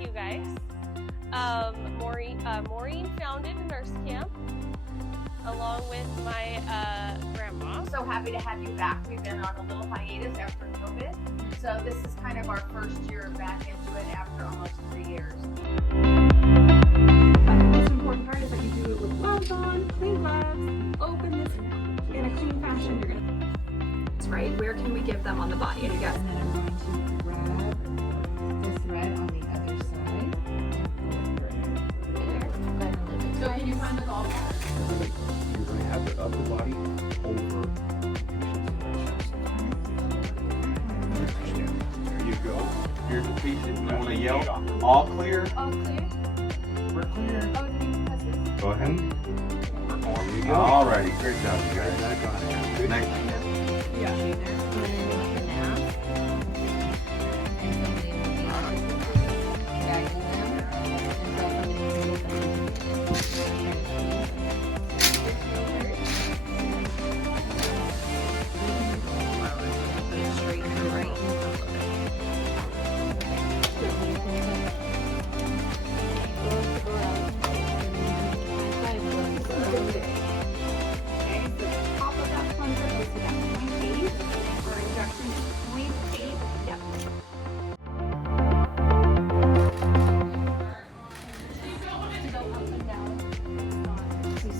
you guys. Maureen founded a nurse camp along with my grandma. So happy to have you back. We've been on a little hiatus after COVID. So this is kind of our first year back into it after almost 3 years. The most important part is that you do it with gloves on, clean gloves, open this in a clean fashion. You're gonna, right? Where can we give them on the body? And you guys. And then I'm going to grab the thread on the other side. So can you find the ball? You're going to have the upper body over There you go. Here's the patient. You want to yell, all clear? All clear? We're clear. Oh, did you press this? Go ahead. There you go. Alrighty, great job, you guys. Good. Next.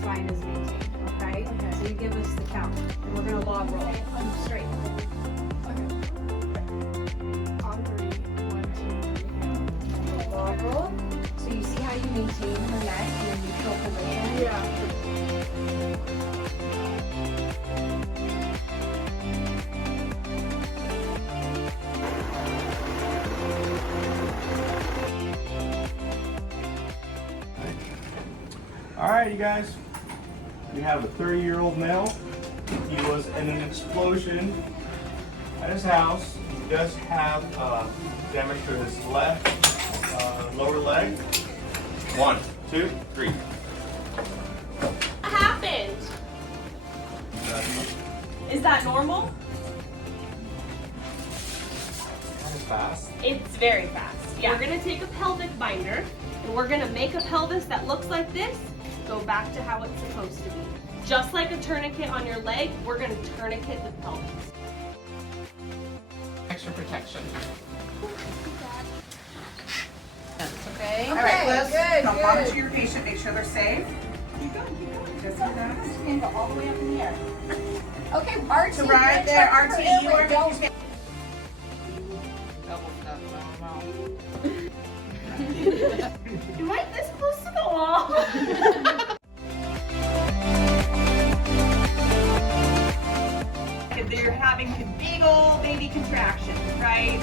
Spine is maintained, okay? So you give us the count, and we're gonna log roll. Straight. On 3, 1, 2, 3. Log roll. So you see how you maintain her neck in a neutral position? Yeah. All right, you guys. We have a 30-year-old male. He was in an explosion at his house. He does have damage to his left lower leg. 1, 2, 3. What happened? Is that normal? Kind of fast. It's very fast. Yeah. We're gonna take a pelvic binder and we're gonna make a pelvis that looks like this go back to how it's supposed to be. Just like a tourniquet on your leg, we're gonna tourniquet the pelvis. Extra protection. Okay. All right, Liz, good, come good. monitor your patient, make sure they're safe. Keep going. Just like that. And go all the way up in the air. Okay, RT. So right there, RT, you are making Am I this close to the wall? They're having vagal baby contractions, right?